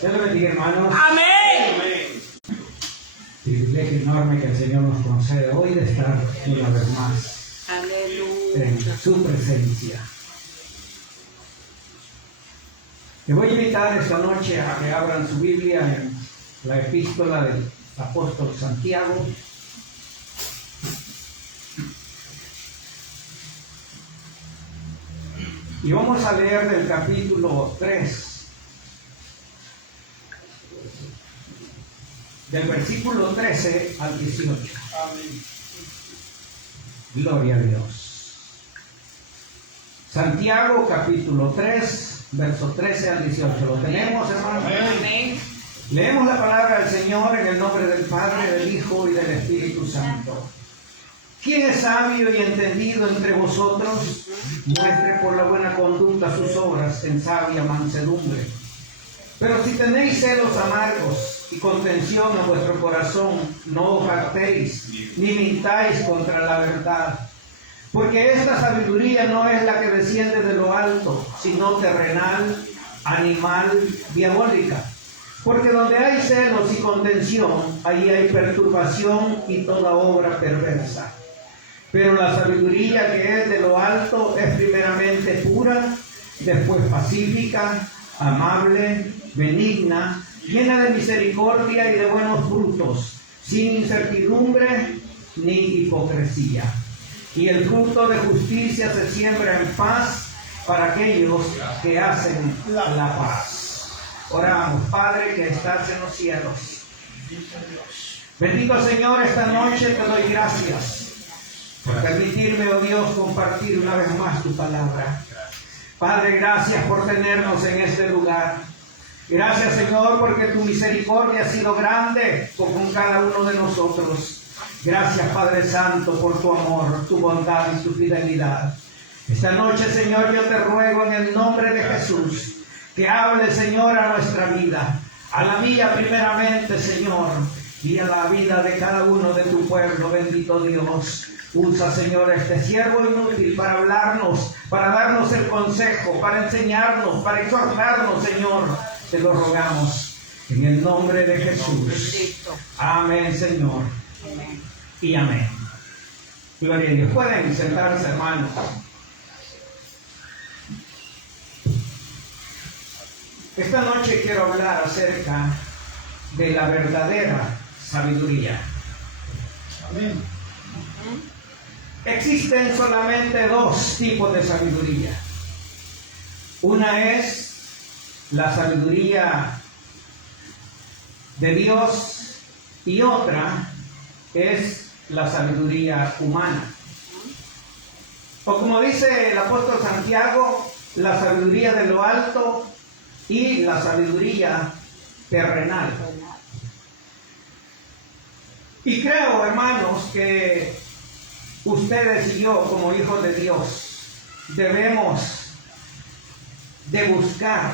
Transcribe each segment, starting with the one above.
Dios le bendiga, hermanos. Amén. Privilegio enorme que el Señor nos concede hoy de estar una vez más en su presencia. Te voy a invitar esta noche a que abran su Biblia en la epístola del apóstol Santiago. Y vamos a leer del capítulo 3, del versículo 13 al 18. Amén. Gloria a Dios. Santiago capítulo 3, verso 13 al 18. ¿Lo tenemos, hermanos? Amén. Leemos la palabra del Señor en el nombre del Padre, del Hijo y del Espíritu Santo. ¿Quién es sabio y entendido entre vosotros? Muestre por la buena conducta sus obras en sabia mansedumbre. Pero si tenéis celos amargos y contención en vuestro corazón, no os jactéis, ni mintáis contra la verdad. Porque esta sabiduría no es la que desciende de lo alto, sino terrenal, animal, diabólica. Porque donde hay celos y contención, ahí hay perturbación y toda obra perversa. Pero la sabiduría que es de lo alto es primeramente pura, después pacífica, amable, benigna, llena de misericordia y de buenos frutos, sin incertidumbre ni hipocresía. Y el fruto de justicia se siembra en paz para aquellos que hacen la paz. Oramos. Padre que estás en los cielos, bendito Señor, esta noche te doy gracias por permitirme, oh Dios, compartir una vez más tu palabra. Padre, gracias por tenernos en este lugar. Gracias, Señor, porque tu misericordia ha sido grande con cada uno de nosotros. Gracias, Padre Santo, por tu amor, tu bondad y tu fidelidad. Esta noche, Señor, yo te ruego en el nombre de Jesús que hable, Señor, a nuestra vida, a la mía primeramente, Señor, y a la vida de cada uno de tu pueblo, bendito Dios. Usa, Señor, este siervo inútil para hablarnos, para darnos el consejo, para enseñarnos, para exhortarnos, Señor. Te lo rogamos en el nombre de Jesús. Amén, Señor. Amén. Y amén. Gloria a Dios. Pueden sentarse, hermanos. Esta noche quiero hablar acerca de la verdadera sabiduría. Amén. Existen solamente dos tipos de sabiduría. Una es la sabiduría de Dios y otra es la sabiduría humana. O como dice el apóstol Santiago, la sabiduría de lo alto y la sabiduría terrenal. Y creo, hermanos, que ustedes y yo, como hijos de Dios, debemos de buscar,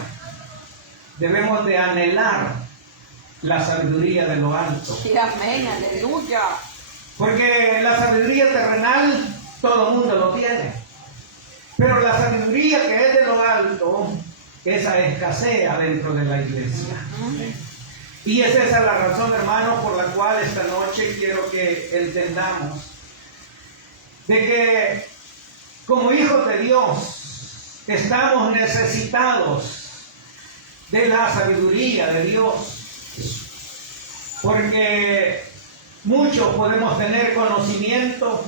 debemos de anhelar la sabiduría de lo alto. Sí, amén, aleluya. Porque la sabiduría terrenal todo el mundo lo tiene. Pero la sabiduría que es de lo alto, esa escasea dentro de la iglesia. Y es esa la razón, hermano, por la cual esta noche quiero que entendamos de que como hijos de Dios estamos necesitados de la sabiduría de Dios. Porque muchos podemos tener conocimiento,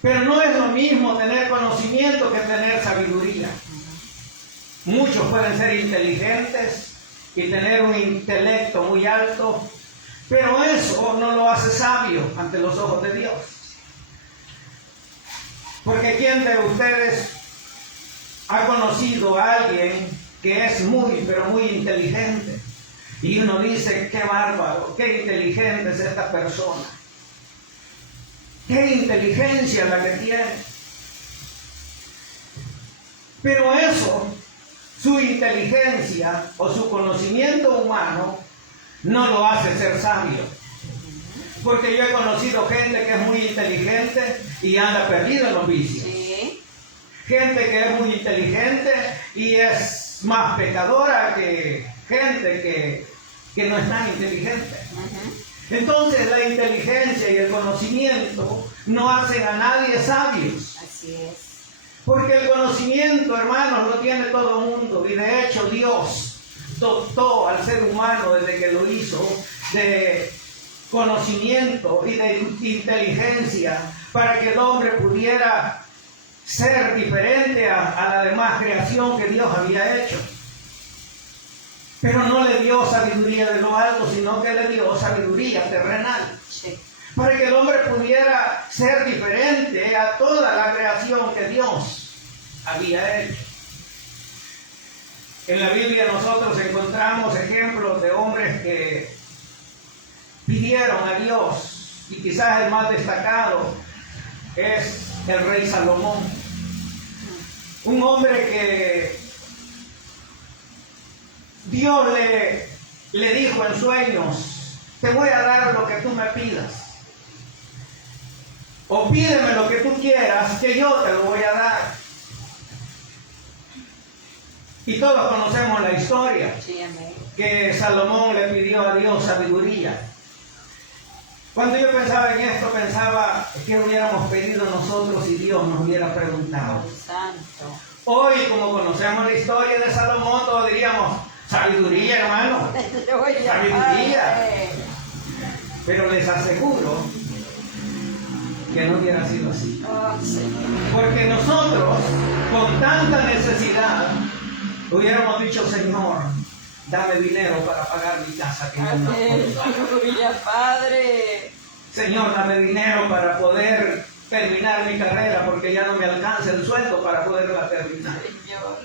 pero no es lo mismo tener conocimiento que tener sabiduría. Muchos pueden ser inteligentes y tener un intelecto muy alto, pero eso no lo hace sabio ante los ojos de Dios. Porque ¿quién de ustedes ha conocido a alguien que es muy, pero muy inteligente? Y uno dice, qué bárbaro, qué inteligente es esta persona. Qué inteligencia la que tiene. Pero eso, su inteligencia o su conocimiento humano, no lo hace ser sabio. Porque yo he conocido gente que es muy inteligente y anda perdido en los vicios. Sí. Gente que es muy inteligente y es más pecadora que gente que no es tan inteligente. Entonces la inteligencia y el conocimiento no hacen a nadie sabios. Así es. Porque el conocimiento, hermanos, lo tiene todo el mundo. Y de hecho Dios dotó al ser humano desde que lo hizo de conocimiento y de inteligencia para que el hombre pudiera ser diferente a la demás creación que Dios había hecho. Pero no le dio sabiduría de lo alto, sino que le dio sabiduría terrenal. Sí. Para que el hombre pudiera ser diferente a toda la creación que Dios había hecho. En la Biblia nosotros encontramos ejemplos de hombres que pidieron a Dios, y quizás el más destacado es el rey Salomón. Un hombre que Dios le dijo en sueños: te voy a dar lo que tú me pidas. O pídeme lo que tú quieras, que yo te lo voy a dar. Y todos conocemos la historia, Sí, amén. que Salomón le pidió a Dios sabiduría. Cuando yo pensaba en esto, pensaba que hubiéramos pedido nosotros si Dios nos hubiera preguntado. Santo. Hoy, como conocemos la historia de Salomón, todos diríamos: sabiduría, hermano. Oye, Sabiduría. Padre. Pero les aseguro que no hubiera sido así. Oh, Señor. Porque nosotros, con tanta necesidad, hubiéramos dicho: Señor, dame dinero para pagar mi casa que yo no puedo. Aleluya, Padre. Señor, dame dinero para poder terminar mi carrera, porque ya no me alcanza el sueldo para poderla terminar. Señor.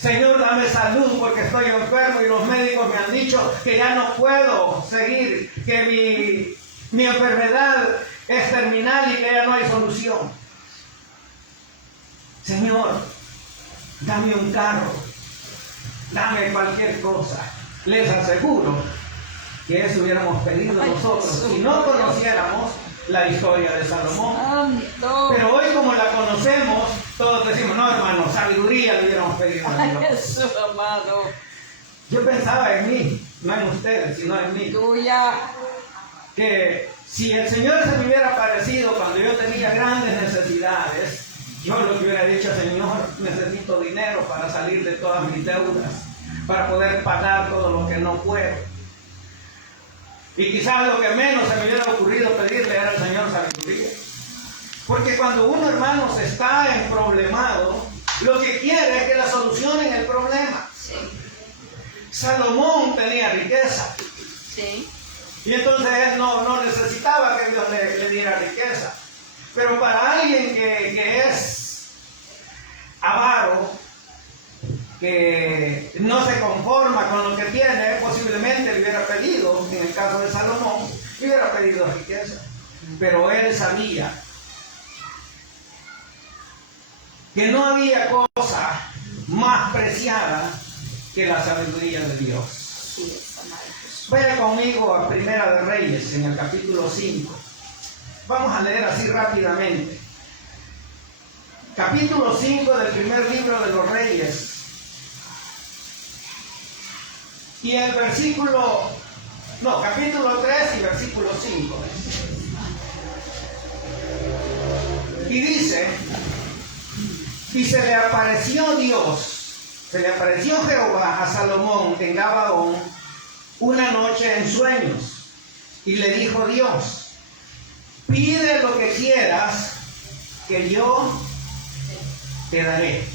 Señor, dame salud porque estoy enfermo y los médicos me han dicho que ya no puedo seguir, que mi enfermedad es terminal y que ya no hay solución. Señor, dame un carro, dame cualquier cosa. Les aseguro que eso hubiéramos pedido nosotros si no conociéramos la historia de Salomón. Santo. Pero hoy, como la conocemos, todos decimos: no, hermano, sabiduría le hubiéramos pedido a Ay, Dios. Jesús amado. Yo pensaba en mí, no en ustedes, sino en mí, Tuya. que si el Señor se me hubiera aparecido cuando yo tenía grandes necesidades, yo lo que hubiera dicho: Señor, necesito dinero para salir de todas mis deudas, para poder pagar todo lo que no puedo. Y quizás lo que menos se me hubiera ocurrido pedirle era al Señor sabiduría. Porque cuando uno, hermanos, está en problemado, lo que quiere es que la solucionen el problema. Sí. Salomón tenía riqueza. Sí. Y entonces él no necesitaba que Dios le diera riqueza. Pero para alguien que es avaro, que no se conforma con lo que tiene, posiblemente le hubiera pedido, en el caso de Salomón, le hubiera pedido riqueza. Pero él sabía que no había cosa más preciada que la sabiduría de Dios. Sí, es amado Jesús. Vaya conmigo a Primera de Reyes, en el capítulo 5. Vamos a leer así rápidamente. Capítulo 5 del primer libro de los Reyes. Y el capítulo 3 y versículo 5. Y dice: y se le apareció Jehová a Salomón en Gabaón una noche en sueños, y le dijo Dios: pide lo que quieras, que yo te daré.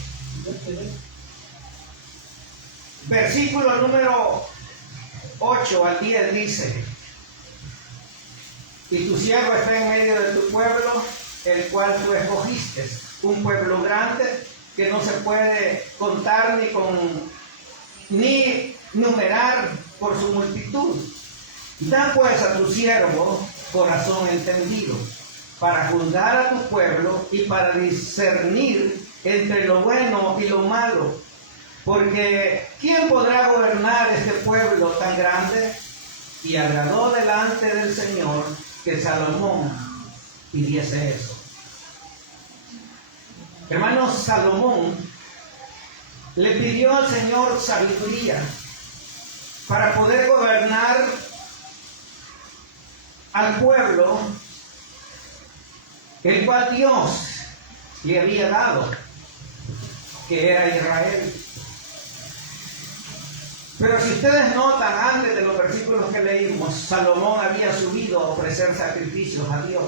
Versículo número 8 al 10 dice: y tu siervo está en medio de tu pueblo, el cual tú escogiste, un pueblo grande que no se puede contar ni numerar por su multitud. Da pues a tu siervo corazón entendido, para juzgar a tu pueblo y para discernir entre lo bueno y lo malo. Porque ¿quién podrá gobernar este pueblo tan grande? Y agradó delante del Señor que Salomón pidiese eso. Hermanos, Salomón le pidió al Señor sabiduría para poder gobernar al pueblo, el cual Dios le había dado, que era Israel. Pero si ustedes notan, antes de los versículos que leímos, Salomón había subido a ofrecer sacrificios a Dios.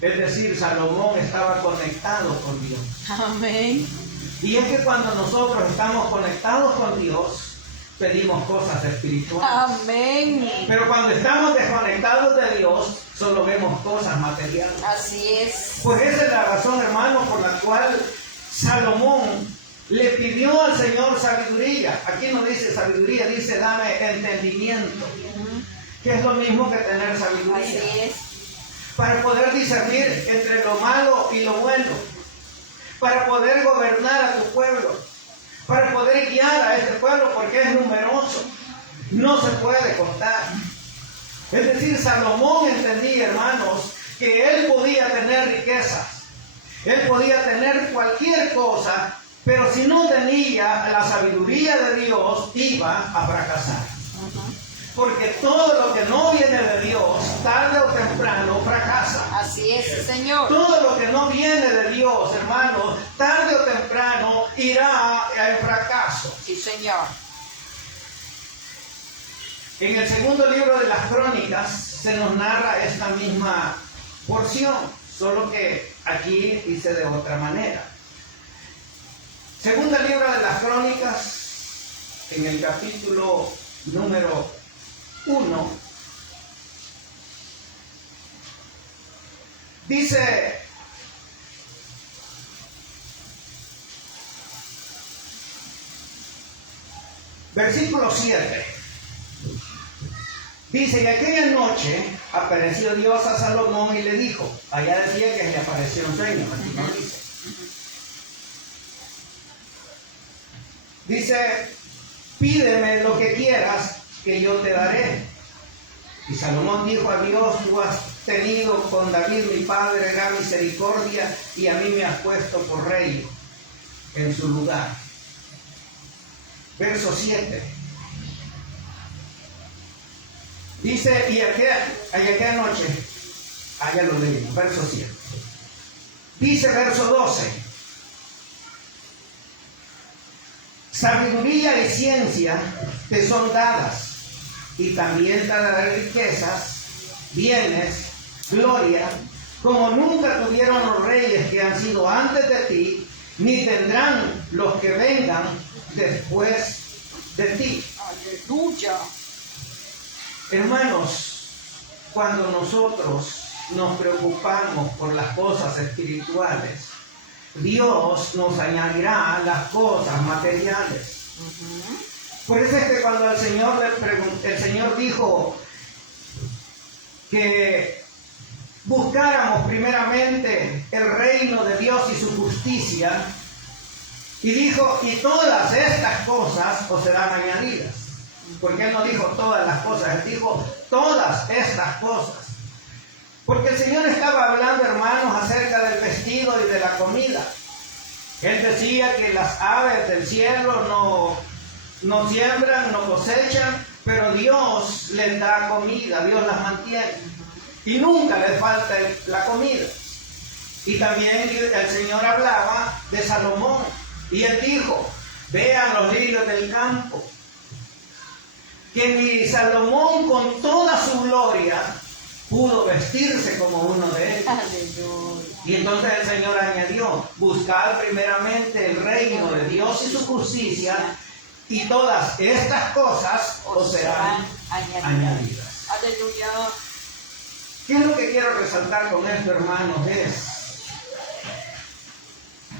Es decir, Salomón estaba conectado con Dios. Amén. Y es que cuando nosotros estamos conectados con Dios, pedimos cosas espirituales. Amén. Pero cuando estamos desconectados de Dios, solo vemos cosas materiales. Así es. Pues esa es la razón, hermano, por la cual Salomón le pidió al Señor sabiduría. Aquí no dice sabiduría, dice dame entendimiento. Que es lo mismo que tener sabiduría. Así es. Para poder discernir entre lo malo y lo bueno. Para poder gobernar a tu pueblo. Para poder guiar a este pueblo, porque es numeroso. No se puede contar. Es decir, Salomón entendía, hermanos, que él podía tener riquezas. Él podía tener cualquier cosa, pero si no tenía la sabiduría de Dios, iba a fracasar. Porque todo lo que no viene de Dios, tarde o temprano, fracasa. Así es, Señor. Todo lo que no viene de Dios, hermano, tarde o temprano irá al fracaso. Sí, Señor. En el segundo libro de las Crónicas se nos narra esta misma porción, solo que aquí dice de otra manera. Segunda libro de las Crónicas, en el capítulo número 1, dice: versículo 7. Dice: y aquella noche apareció Dios a Salomón y le dijo, allá decía que le apareció un sueño, aquí no dice. Dice: pídeme lo que quieras, que yo te daré. Y Salomón dijo a Dios: tú has tenido con David mi padre gran misericordia, y a mí me has puesto por rey en su lugar. Verso 7. Dice: y aquella noche, allá lo leímos, verso 7. Dice verso 12: sabiduría y ciencia te son dadas, y también te daré riquezas, bienes, gloria, como nunca tuvieron los reyes que han sido antes de ti, ni tendrán los que vengan después de ti. Aleluya. Hermanos, cuando nosotros nos preocupamos por las cosas espirituales, Dios nos añadirá las cosas materiales. Por eso es que cuando el Señor dijo que buscáramos primeramente el reino de Dios y su justicia, y dijo: y todas estas cosas os serán añadidas. Porque Él no dijo todas las cosas, Él dijo todas estas cosas. Porque el Señor estaba hablando, hermanos, acerca del vestido y de la comida. Él decía que las aves del cielo no siembran, no cosechan, pero Dios les da comida, Dios las mantiene. Y nunca les falta la comida. Y también el Señor hablaba de Salomón. Y Él dijo: vean los lirios del campo, que ni Salomón con toda su gloria pudo vestirse como uno de ellos. Aleluya. Y entonces el Señor añadió: buscad primeramente el reino de Dios y su justicia, y todas estas cosas os serán añadidas. Aleluya. ¿Qué es lo que quiero resaltar con esto, hermanos? Es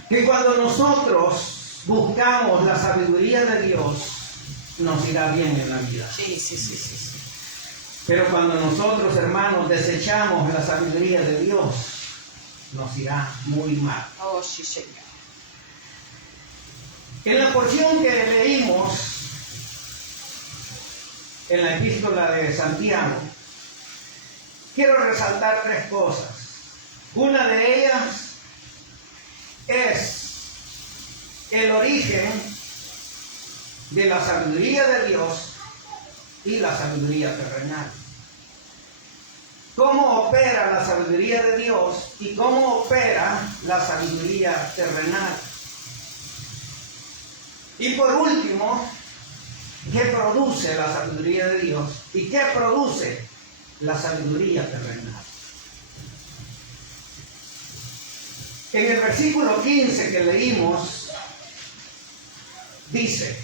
que cuando nosotros buscamos la sabiduría de Dios, nos irá bien en la vida. Sí. Pero cuando nosotros, hermanos, desechamos la sabiduría de Dios, nos irá muy mal. Oh, sí, Señor. En la porción que leímos en la epístola de Santiago, quiero resaltar tres cosas. Una de ellas es el origen de la sabiduría de Dios y la sabiduría terrenal. Cómo opera la sabiduría de Dios y cómo opera la sabiduría terrenal. Y por último, ¿qué produce la sabiduría de Dios y qué produce la sabiduría terrenal? En el versículo 15 que leímos, dice: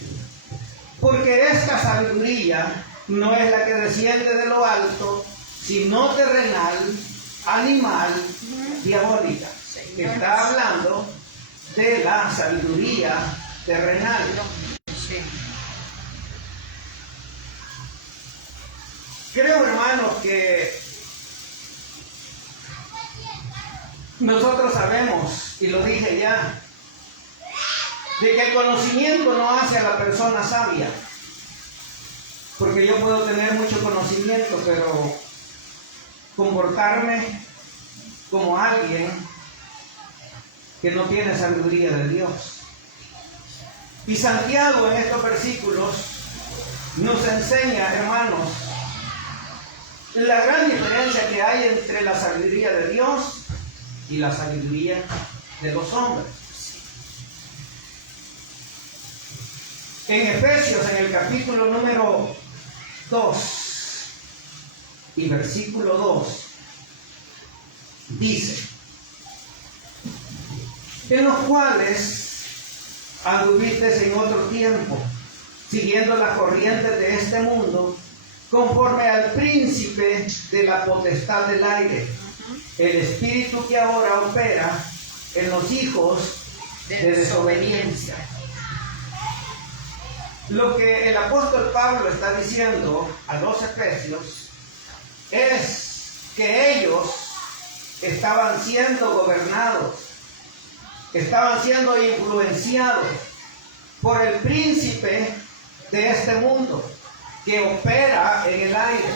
porque esta sabiduría no es la que desciende de lo alto, sino terrenal, animal, diabólica. Está hablando de la sabiduría terrenal. Sí. Creo, hermanos, que nosotros sabemos, y lo dije ya, de que el conocimiento no hace a la persona sabia. Porque yo puedo tener mucho conocimiento, pero comportarme como alguien que no tiene sabiduría de Dios. Y Santiago en estos versículos nos enseña, hermanos, la gran diferencia que hay entre la sabiduría de Dios y la sabiduría de los hombres. En Efesios, en el capítulo número 2 y versículo 2, dice: en los cuales anduvisteis en otro tiempo, siguiendo las corrientes de este mundo, conforme al príncipe de la potestad del aire, el espíritu que ahora opera en los hijos de desobediencia. Lo que el apóstol Pablo está diciendo a los efesios es que ellos estaban siendo gobernados, estaban siendo influenciados por el príncipe de este mundo que opera en el aire.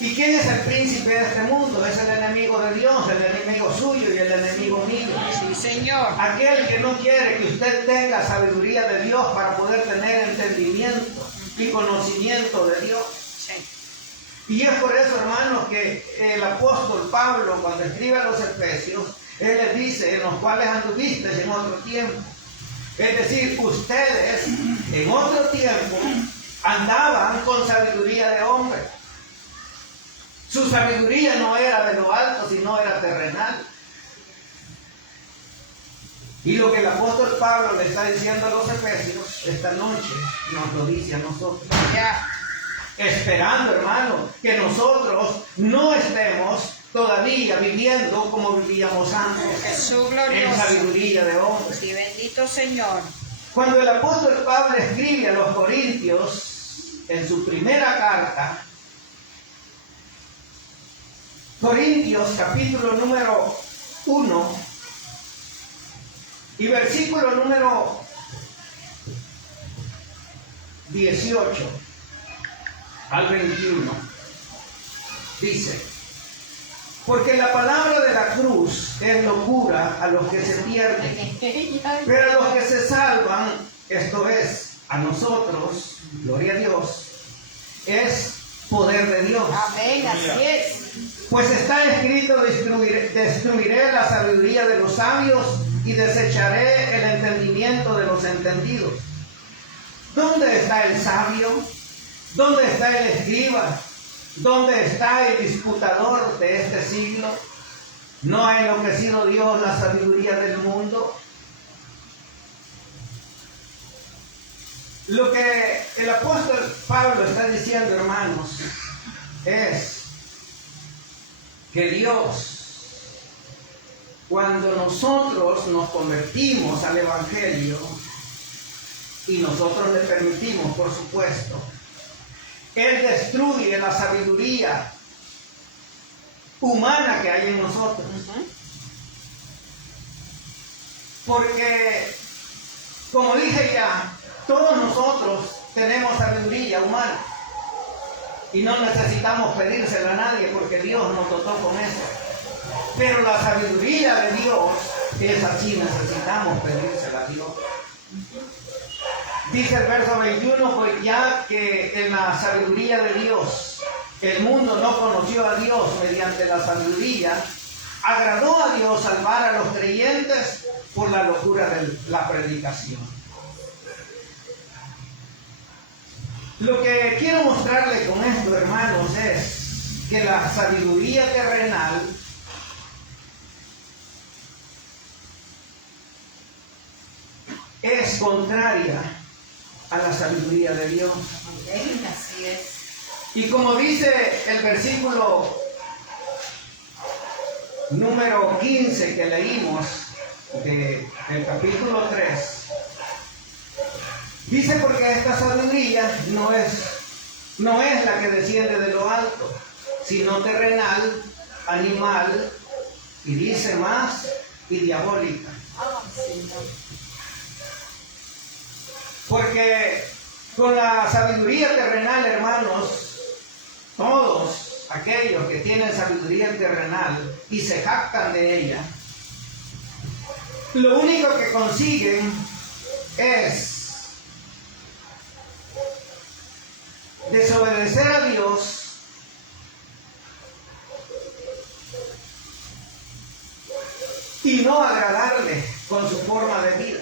¿Y quién es el príncipe de este mundo? Es el enemigo de Dios, el enemigo suyo y el enemigo mío. Sí, Señor. Aquel que no quiere que usted tenga sabiduría de Dios para poder tener entendimiento y conocimiento de Dios. Sí. Y es por eso, hermanos, que el apóstol Pablo, cuando escribe a los Efesios, él les dice: en los cuales anduvisteis en otro tiempo. Es decir, ustedes en otro tiempo andaban con sabiduría de hombre. Su sabiduría no era de lo alto, sino era terrenal. Y lo que el apóstol Pablo le está diciendo a los efesios esta noche, nos lo dice a nosotros. Ya. Esperando, hermano, que nosotros no estemos todavía viviendo como vivíamos antes, Jesús en glorioso. sabiduría de hombres. Sí, bendito Señor. Cuando el apóstol Pablo escribe a los Corintios, en su primera carta, Corintios capítulo número 1 y versículo número 18 al 21, dice: porque la palabra de la cruz es locura a los que se pierden, pero a los que se salvan, esto es, a nosotros, gloria a Dios, es poder de Dios. Amén, así es. Pues está escrito: destruiré la sabiduría de los sabios y desecharé el entendimiento de los entendidos. ¿Dónde está el sabio? ¿Dónde está el escriba? ¿Dónde está el disputador de este siglo? ¿No ha enloquecido Dios la sabiduría del mundo? Lo que el apóstol Pablo está diciendo, hermanos, es que Dios, cuando nosotros nos convertimos al Evangelio, y nosotros le permitimos, por supuesto, Él destruye la sabiduría humana que hay en nosotros. Porque, como dije ya, todos nosotros tenemos sabiduría humana y no necesitamos pedírsela a nadie porque Dios nos dotó con eso. Pero la sabiduría de Dios Es así, necesitamos pedírsela a Dios. Dice el verso 21, pues ya que en la sabiduría de Dios, el mundo no conoció a Dios mediante la sabiduría, agradó a Dios salvar a los creyentes por la locura de la predicación. Lo que quiero mostrarle con esto, hermanos, es que la sabiduría terrenal es contraria a la sabiduría de Dios. Así es. Y como dice el versículo número 15 que leímos del capítulo 3, dice porque esta sabiduría no es la que desciende de lo alto, sino terrenal, animal, y dice más, y diabólica. Señor. Porque con la sabiduría terrenal, hermanos, todos aquellos que tienen sabiduría terrenal y se jactan de ella, lo único que consiguen es desobedecer a Dios y no agradarle con su forma de vida.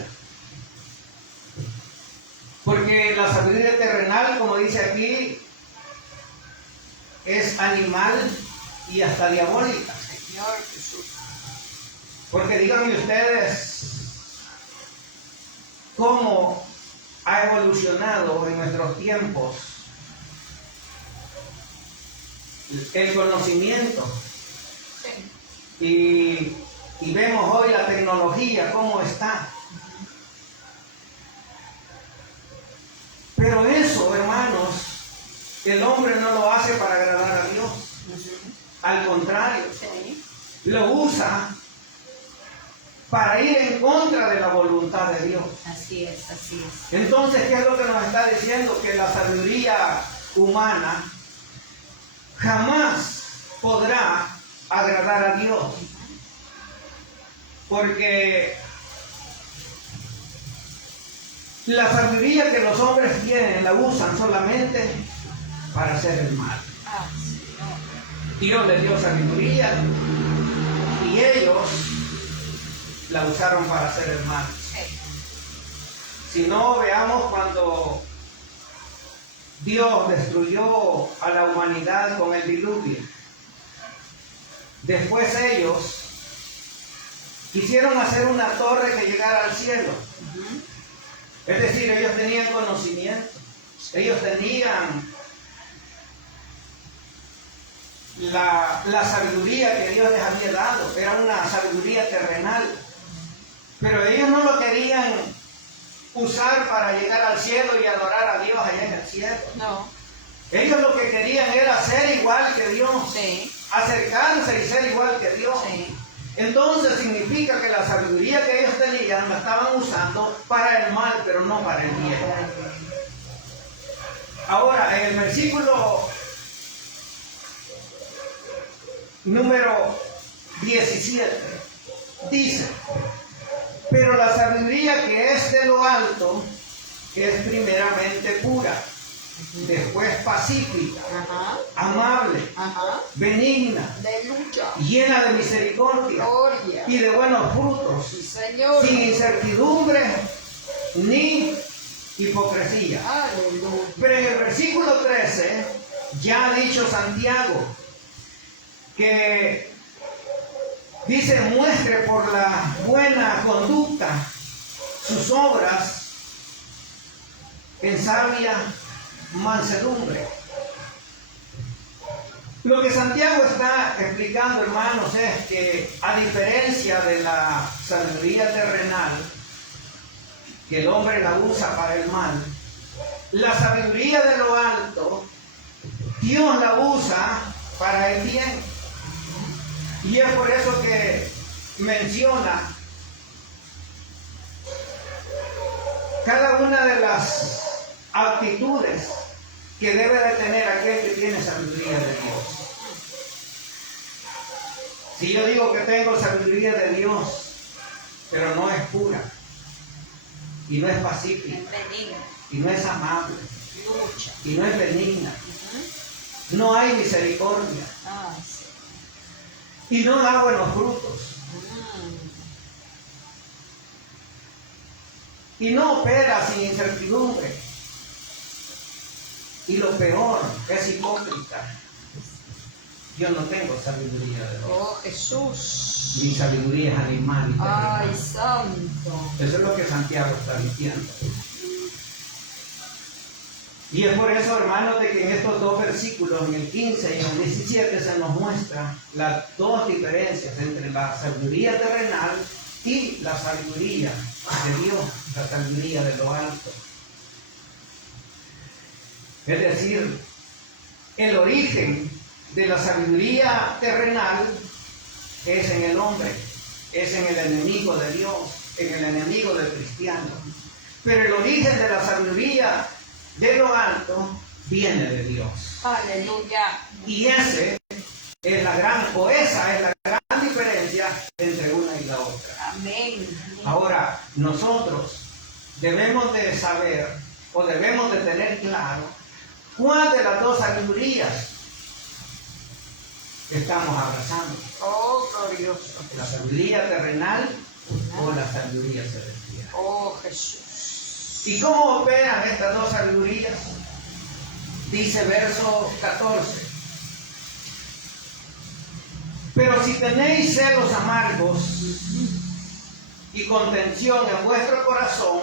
Porque la sabiduría terrenal, como dice aquí, es animal y hasta diabólica. Señor Jesús. Porque díganme ustedes cómo ha evolucionado en nuestros tiempos el conocimiento. Sí. Y vemos hoy la tecnología, cómo está. Pero eso, hermanos, el hombre no lo hace para agradar a Dios. Al contrario, Sí. lo usa para ir en contra de la voluntad de Dios. Así es, así es. Entonces, ¿qué es lo que nos está diciendo? Que la sabiduría humana jamás podrá agradar a Dios. Porque la sabiduría que los hombres tienen la usan solamente para hacer el mal. Señor. Dios les dio sabiduría y ellos la usaron para hacer el mal. Sí. Si no, veamos cuando Dios destruyó a la humanidad con el diluvio. Después ellos quisieron hacer una torre que llegara al cielo. Es decir, ellos tenían conocimiento, ellos tenían la sabiduría que Dios les había dado, era una sabiduría terrenal, pero ellos no lo querían usar para llegar al cielo y adorar a Dios allá en el cielo. No. Ellos lo que querían era ser igual que Dios, Sí. acercarse y ser igual que Dios. Sí. Entonces significa que la sabiduría que ellos tenían la estaban usando para el mal, pero no para el bien. Ahora, en el versículo número 17, dice, pero la sabiduría que es de lo alto es primeramente pura, después pacífica, Ajá. amable, Ajá. benigna, De lucha. llena de misericordia Gloria. y de buenos frutos, Sí, Señor. sin incertidumbre ni hipocresía. Aleluya. Pero en el versículo 13 ya ha dicho Santiago que dice, muestre por la buena conducta sus obras en sabia mansedumbre. Lo que Santiago está explicando, hermanos, es que a diferencia de la sabiduría terrenal, que el hombre la usa para el mal, la sabiduría de lo alto, Dios la usa para el bien. Y es por eso que menciona cada una de las actitudes que debe de tener aquel que tiene sabiduría de Dios. Si yo digo que tengo sabiduría de Dios, pero no es pura, y no es pacífica, Es benigno. y no es amable, Lucha. y no es benigna, Ujú. no hay misericordia, Ah, sí. y no da buenos frutos, y no opera sin incertidumbre, y lo peor, es hipócrita. Yo no tengo sabiduría de Dios. Oh, Jesús. Mi sabiduría es animal y Ay, terrenal. santo. Eso es lo que Santiago está diciendo. Y es por eso, hermanos, de que en estos dos versículos, en el 15 y en el 17, se nos muestra las dos diferencias entre la sabiduría terrenal y la sabiduría de Dios, la sabiduría de lo alto. Es decir, el origen de la sabiduría terrenal es en el hombre, es en el enemigo de Dios, en el enemigo del cristiano. Pero el origen de la sabiduría de lo alto viene de Dios. Aleluya. Y esa es la gran diferencia entre una y la otra. Amén. Ahora, nosotros debemos de saber o debemos de tener claro cuál de las dos sabidurías estamos abrazando. Oh, glorioso. La sabiduría terrenal o la sabiduría celestial. Oh, Jesús. ¿Y cómo operan estas dos sabidurías? Dice verso 14. Pero si tenéis celos amargos y contención en vuestro corazón,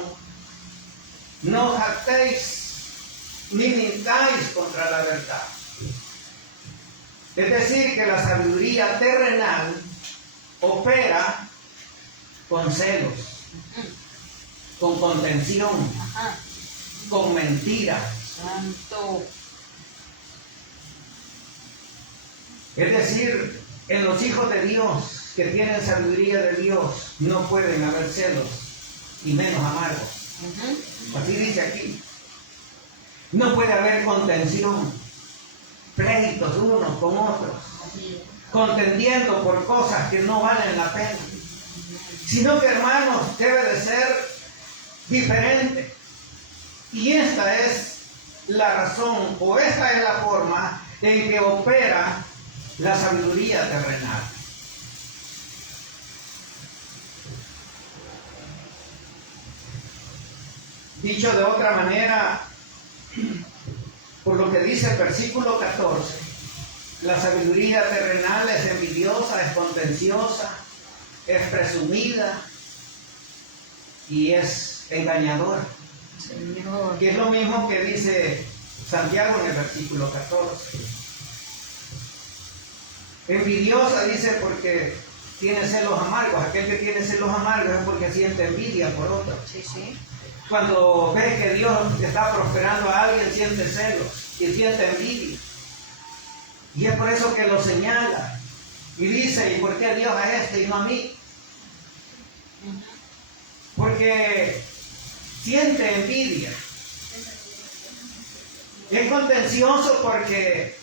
no os jactéis ni mintáis contra la verdad. Es decir, que la sabiduría terrenal opera con celos, con contención, Ajá. con mentira. Santo. Es decir, en los hijos de Dios que tienen sabiduría de Dios no pueden haber celos y menos amargos. Ujú. Así dice aquí. No puede haber contención, pleitos unos con otros, contendiendo por cosas que no valen la pena, sino que, hermanos, debe de ser diferente. Y esta es la razón, o esta es la forma en que opera la sabiduría terrenal. Dicho de otra manera, por lo que dice el versículo 14, la sabiduría terrenal es envidiosa, es contenciosa, es presumida y es engañadora. Señor. Que es lo mismo que dice Santiago en el versículo 14. Envidiosa dice porque tiene celos amargos. Aquel que tiene celos amargos es porque siente envidia por otro. Sí, sí. Cuando ve que Dios está prosperando a alguien, siente celos y siente envidia. Y es por eso que lo señala. Y dice, ¿y por qué Dios a este y no a mí? Porque siente envidia. Es contencioso porque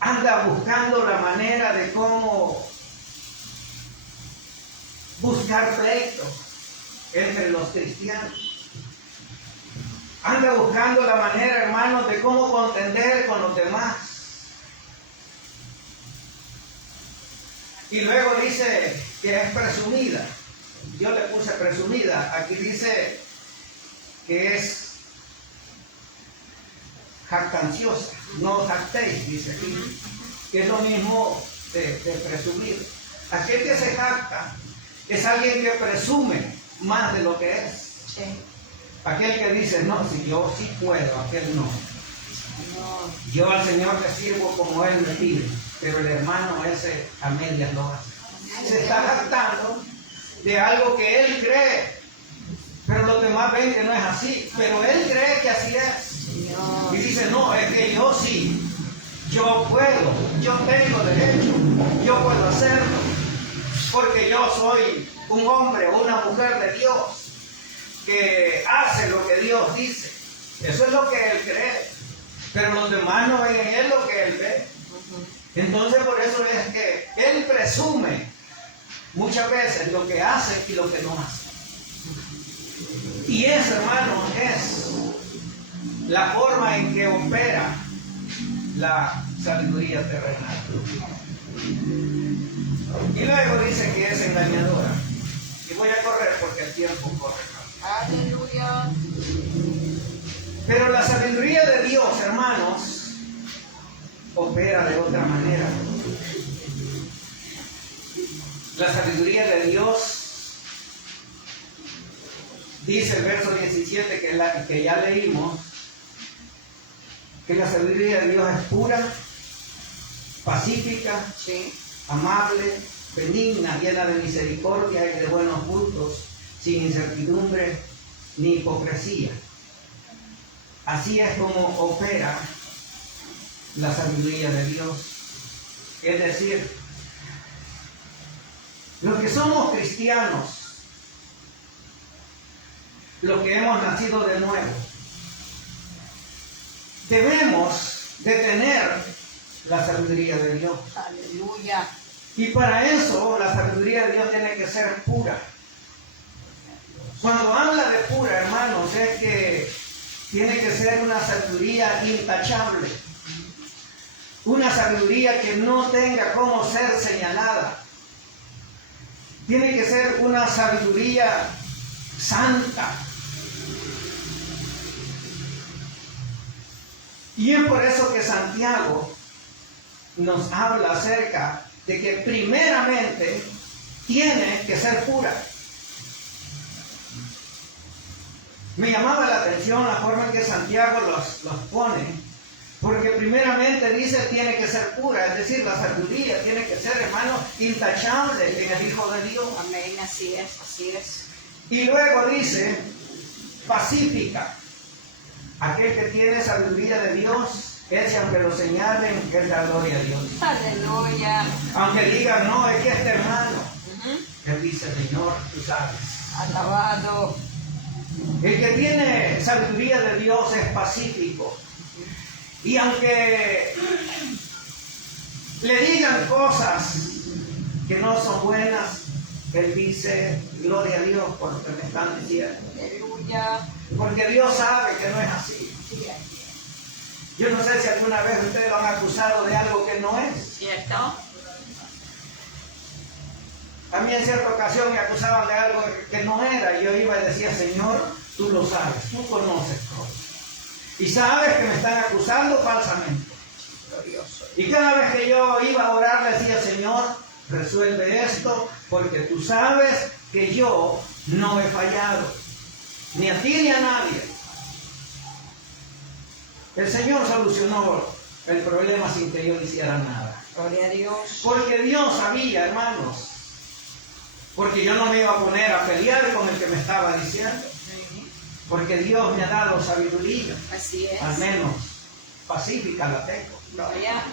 anda buscando la manera de cómo buscar pleito entre los cristianos. Anda buscando la manera, hermanos, de cómo contender con los demás. Y luego dice que es presumida. Yo le puse presumida. Aquí dice que es jactanciosa. No os jactéis, dice aquí. Que es lo mismo de presumir. Aquel que se jacta es alguien que presume más de lo que es. Sí. Aquel que dice, no, si yo sí puedo, aquel no. Señor. Yo al Señor le sirvo como Él me pide, pero el hermano ese a medias lo hace. Se está jactando de algo que él cree, pero los demás ven que no es así, pero él cree que así es. Señor. Y dice, no, es que yo sí, yo puedo, yo tengo derecho, yo puedo hacerlo, porque yo soy un hombre o una mujer de Dios que hace lo que Dios dice. Eso es lo que él cree, pero los demás no ven en él lo que él ve. Entonces por eso es que él presume muchas veces lo que hacen y lo que no hacen. Y eso, hermano, es la forma en que opera la sabiduría terrenal. Y luego dice que es engañadora. Y voy a correr porque el tiempo corre. Aleluya. Pero la sabiduría de Dios, hermanos, opera de otra manera. La sabiduría de Dios, dice el verso 17 que ya leímos, que la sabiduría de Dios es pura, pacífica, Sí. amable, benigna, llena de misericordia y de buenos frutos, sin incertidumbre ni hipocresía. Así es como opera la sabiduría de Dios. Es decir, los que somos cristianos, los que hemos nacido de nuevo, debemos de tener la sabiduría de Dios. Aleluya. Y para eso la sabiduría de Dios tiene que ser pura. Cuando habla de pura, hermanos, es que tiene que ser una sabiduría intachable. Una sabiduría que no tenga cómo ser señalada. Tiene que ser una sabiduría santa. Y es por eso que Santiago nos habla acerca de que primeramente tiene que ser pura. Me llamaba la atención la forma en que Santiago los pone, porque primeramente dice tiene que ser pura, es decir, la sabiduría tiene que ser, hermano, intachable en el Hijo de Dios. Amén, así es, así es. Y luego dice pacífica. Aquel que tiene sabiduría de Dios, ese aunque lo señalen, es la gloria de Dios. Aleluya. Aunque digan, no, es que este hermano, él dice, Señor, tú sabes. Alabado. El que tiene sabiduría de Dios es pacífico. Y aunque le digan cosas que no son buenas, él dice, gloria a Dios por lo que me están diciendo. Aleluya. Porque Dios sabe que no es así. Yo no sé si alguna vez ustedes lo han acusado de algo que no es. ¿Cierto? A mí en cierta ocasión me acusaban de algo que no era. Y yo iba y decía, Señor, tú lo sabes, tú conoces todo. Y sabes que me están acusando falsamente. Glorioso. Y cada vez que yo iba a orar, le decía, Señor, resuelve esto, porque tú sabes que yo no he fallado. Ni a ti ni a nadie. El Señor solucionó el problema sin que yo hiciera nada. Gloria a Dios. Porque Dios sabía, hermanos. Porque yo no me iba a poner a pelear con el que me estaba diciendo. Porque Dios me ha dado sabiduría. Así es. Al menos pacífica la tengo. Gloria.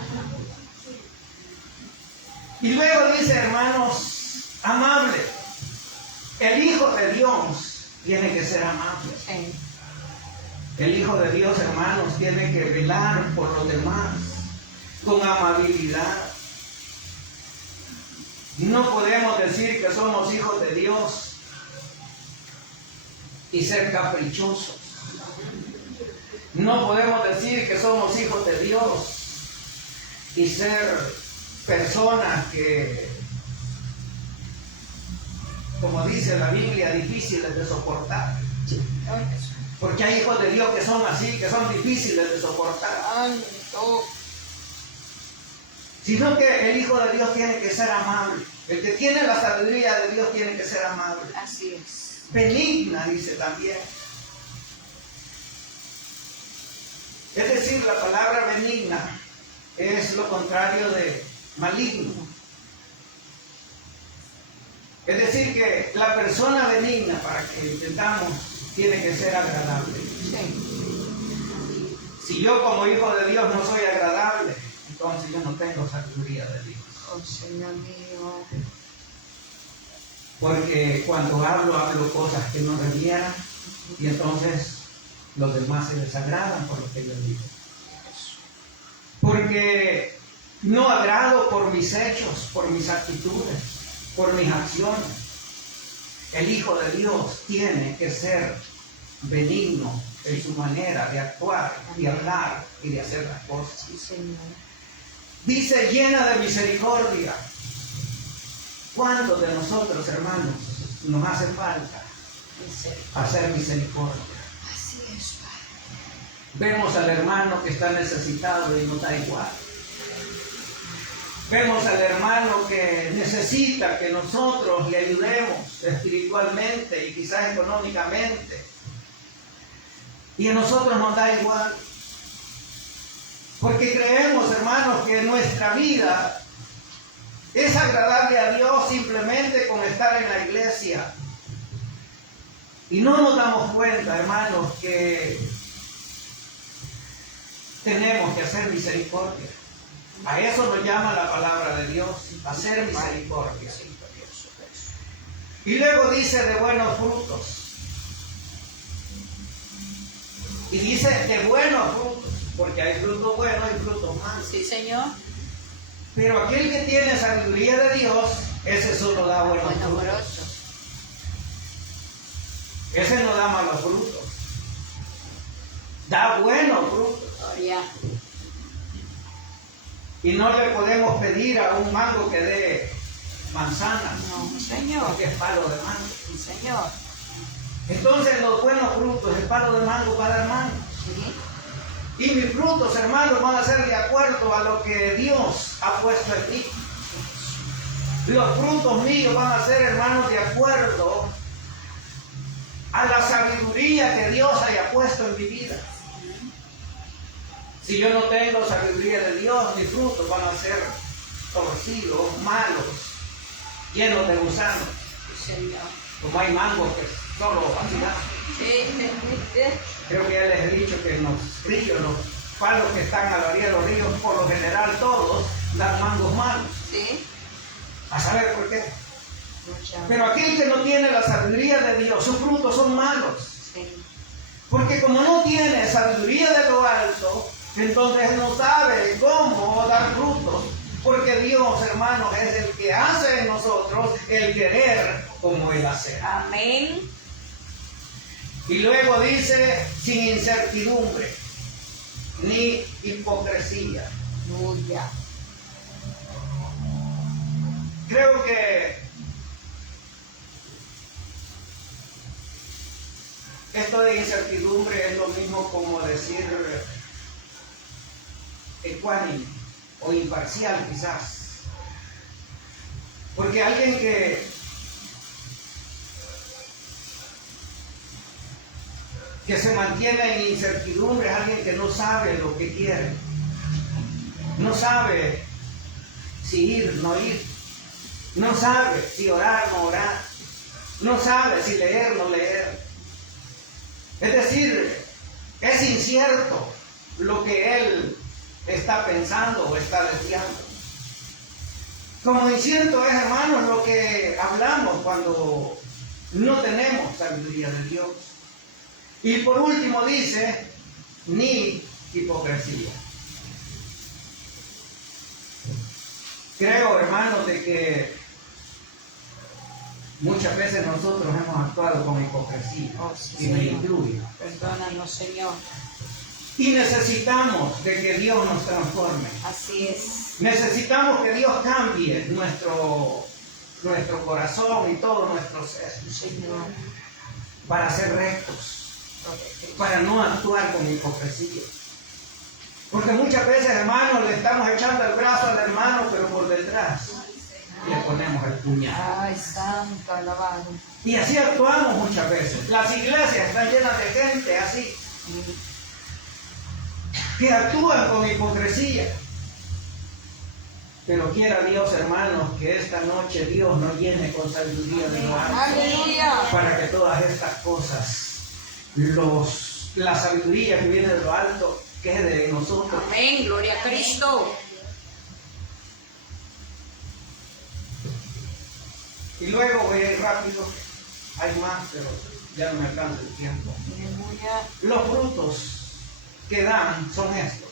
Y luego dice, hermanos, amable. El Hijo de Dios tiene que ser amable. Sí. El Hijo de Dios, hermanos, tiene que velar por los demás con amabilidad. No podemos decir que somos hijos de Dios y ser caprichosos. No podemos decir que somos hijos de Dios y ser personas que, como dice la Biblia, difíciles de soportar. Porque hay hijos de Dios que son así, que son difíciles de soportar. Santo. Sino que el Hijo de Dios tiene que ser amable. El que tiene la sabiduría de Dios tiene que ser amable. Así es. Benigna, dice también. Es decir, la palabra benigna es lo contrario de maligno. Es decir, que la persona benigna, para que entendamos, tiene que ser agradable. Sí. Si yo como hijo de Dios no soy agradable, entonces yo no tengo sabiduría de Dios. Oh, Señor mío. Porque cuando hablo cosas que no debieran, y entonces los demás se desagradan por lo que yo digo. Porque no agrado por mis hechos, por mis actitudes. por mis acciones. El Hijo de Dios tiene que ser benigno en su manera de actuar y hablar y de hacer las cosas. Sí, Señor. Dice, llena de misericordia. ¿Cuántos de nosotros, hermanos, nos hace falta hacer misericordia? Así es, Padre. Vemos al hermano que está necesitado y nos da igual. Vemos al hermano que necesita que nosotros le ayudemos espiritualmente y quizás económicamente. Y a nosotros nos da igual. Porque creemos, hermanos, que nuestra vida es agradable a Dios simplemente con estar en la iglesia. Y no nos damos cuenta, hermanos, que tenemos que hacer misericordia. A eso nos llama la palabra de Dios, hacer misericordia. Y luego dice de buenos frutos. Y dice de buenos frutos, porque hay frutos buenos y frutos malos. Sí, Señor. Pero aquel que tiene sabiduría de Dios, ese solo da buenos Bueno, frutos. grosso. Ese no da malos frutos. Da buenos frutos. Gloria. Y no le podemos pedir a un mango que dé manzanas, No, Señor. porque es palo de mango. Sí, Señor. Entonces los buenos frutos, el palo de mango va a dar mango. Sí. Y mis frutos, hermanos, van a ser de acuerdo a lo que Dios ha puesto en mí. Los frutos míos van a ser, hermanos, de acuerdo a la sabiduría que Dios haya puesto en mi vida. Si yo no tengo sabiduría de Dios, mis frutos van a ser torcidos, malos, llenos de gusanos. Sí, Señor. Como hay mangos que solo así dan. Sí. Creo que ya les he dicho que en los ríos, los palos que están a la orilla de los ríos, por lo general todos dan mangos malos. Sí. A saber por qué. Mucha. Pero aquel que no tiene la sabiduría de Dios, sus frutos son malos. Sí. Porque como no tiene sabiduría de lo alto, entonces no sabe cómo dar frutos. Porque Dios, hermanos, es el que hace en nosotros el querer como el hacer. Amén. Y luego dice, sin incertidumbre, ni hipocresía. Aleluya. Creo que esto de incertidumbre es lo mismo como decir ecuánime o imparcial quizás. Porque alguien que se mantiene en incertidumbre es alguien que no sabe lo que quiere. No sabe si ir, no ir. No sabe si orar, no orar. No sabe si leer, no leer. Es decir, es incierto lo que él está pensando o está deseando. Como incierto es, hermanos, lo que hablamos cuando no tenemos sabiduría de Dios. Y por último dice, ni hipocresía. Creo, hermanos, de que muchas veces nosotros hemos actuado con hipocresía, Oh, sí, y me Señor. incluyo. Perdónanos, Señor. Y necesitamos de que Dios nos transforme. Así es. Necesitamos que Dios cambie nuestro corazón y todo nuestro ser Señor. para ser rectos, para no actuar con hipocresía. Porque muchas veces, hermanos, le estamos echando el brazo al hermano, pero por detrás le ponemos el puñal. Ay, santo, alabado. Y así actuamos muchas veces. Las iglesias están llenas de gente así, que actúan con hipocresía. Pero quiera Dios, hermanos, que esta noche Dios nos llene con sabiduría de lo alto, Aleluya. para que todas estas cosas, la sabiduría que viene de lo alto, quede en nosotros. Amén. Gloria a Cristo. Y luego voy a ir rápido, hay más, pero ya no me alcanza el tiempo. Aleluya. Los frutos que dan son estos.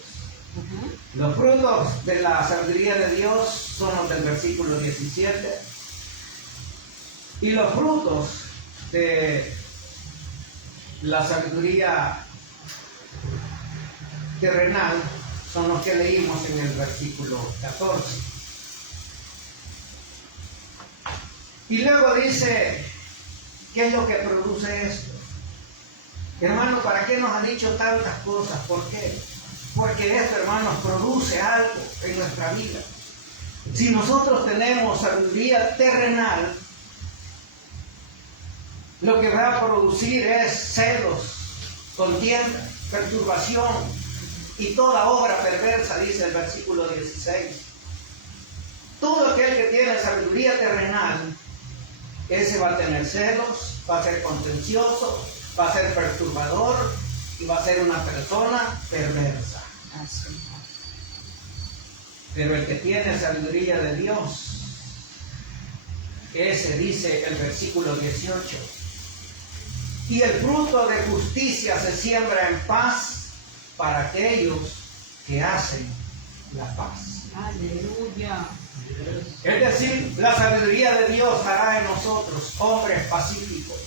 Los frutos de la sabiduría de Dios son los del versículo 17. Y los frutos de la sabiduría terrenal son los que leímos en el versículo 14. Y luego dice, ¿qué es lo que produce esto? Hermano, ¿para qué nos ha dicho tantas cosas? ¿Por qué? Porque esto, hermanos, produce algo en nuestra vida. Si nosotros tenemos sabiduría terrenal, lo que va a producir es celos, contienda, perturbación y toda obra perversa, dice el versículo 16. Todo aquel que tiene sabiduría terrenal, ese va a tener celos, va a ser contencioso, va a ser perturbador y va a ser una persona perversa. Pero el que tiene sabiduría de Dios, ese dice el versículo 18, y el fruto de justicia se siembra en paz para aquellos que hacen la paz. Aleluya. Es decir, la sabiduría de Dios hará en nosotros hombres pacíficos,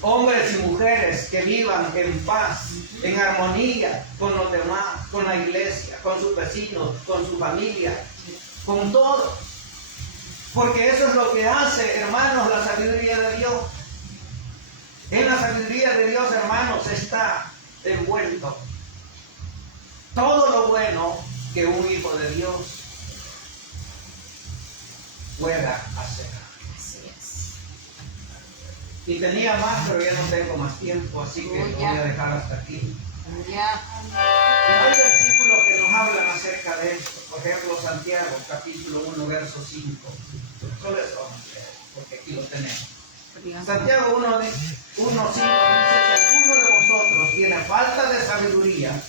hombres y mujeres que vivan en paz, en armonía con los demás, con la iglesia, con sus vecinos, con su familia, con todos. Porque eso es lo que hace, hermanos, la sabiduría de Dios. En la sabiduría de Dios, hermanos, está envuelto todo lo bueno que un hijo de Dios pueda hacer. Así es. Y tenía más, pero ya no tengo más tiempo, así que lo voy a dejar hasta aquí. Ya. Pero hay versículos que nos hablan acerca de esto. Por ejemplo, Santiago, capítulo 1, verso 5. Solo eso vamos a leer, porque aquí lo tenemos. Santiago 1, 5 dice, si alguno de vosotros tiene falta de sabiduría,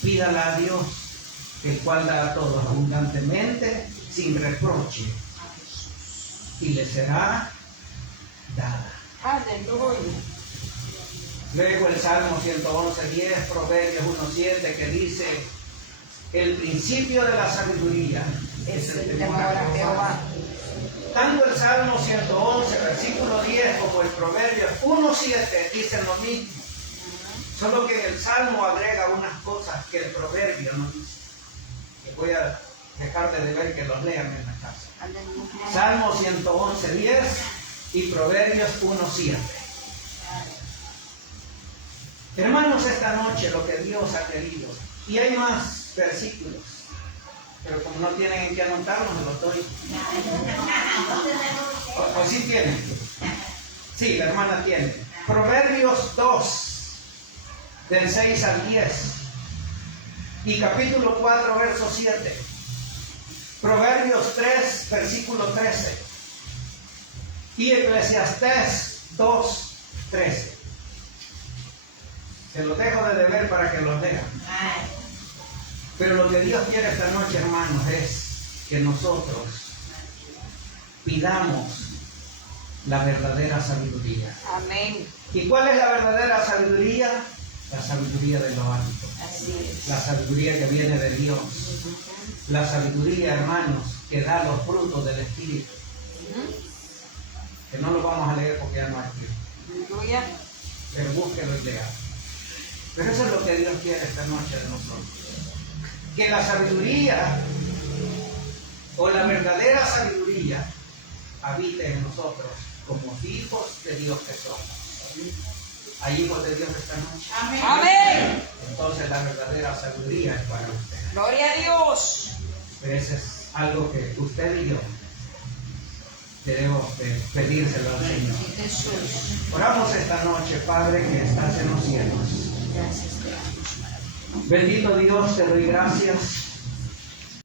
pídala a Dios, el cual da a todos abundantemente, sin reproche, y le será dada. Aleluya. Luego el Salmo 111:10, Proverbios 1:7, que dice, el principio de la sabiduría es el temor a Jehová. Tanto el Salmo 111, versículo 10, como el Proverbios 1:7 dicen lo mismo. Solo que el Salmo agrega unas cosas que el Proverbio no dice. Que voy a dejar de ver que los lean en la casa. Aleluya. Salmo 111:10 y Proverbios 1:7. Hermanos, esta noche lo que Dios ha querido, y hay más versículos, pero como no tienen en qué anotarlos, me los doy. ¿O sí tienen? Sí, la hermana tiene. Proverbios 2, del 6 al 10, y capítulo 4, verso 7. Proverbios 3, versículo 13, y Eclesiastés 2, 13. Se los dejo de deber para que los lean. Pero lo que Dios quiere esta noche, hermanos, es que nosotros pidamos la verdadera sabiduría. Amén. ¿Y cuál es la verdadera sabiduría? La sabiduría de lo alto. Así es. La sabiduría que viene de Dios. La sabiduría, hermanos, que da los frutos del Espíritu. Que no lo vamos a leer porque ya no hay tiempo. Aleluya. Pero búsquelo y lea. Pero eso es lo que Dios quiere esta noche de nosotros. Que la sabiduría o la verdadera sabiduría habite en nosotros como hijos de Dios que somos. ¿Hay hijos de Dios esta noche? Amén. Amén. Entonces la verdadera sabiduría es para usted. Gloria a Dios. Pero eso es algo que usted y yo debemos pedírselo al Señor. Jesús. Oramos esta noche, Padre, que estás en los cielos. Gracias, te damos. Bendito Dios, te doy gracias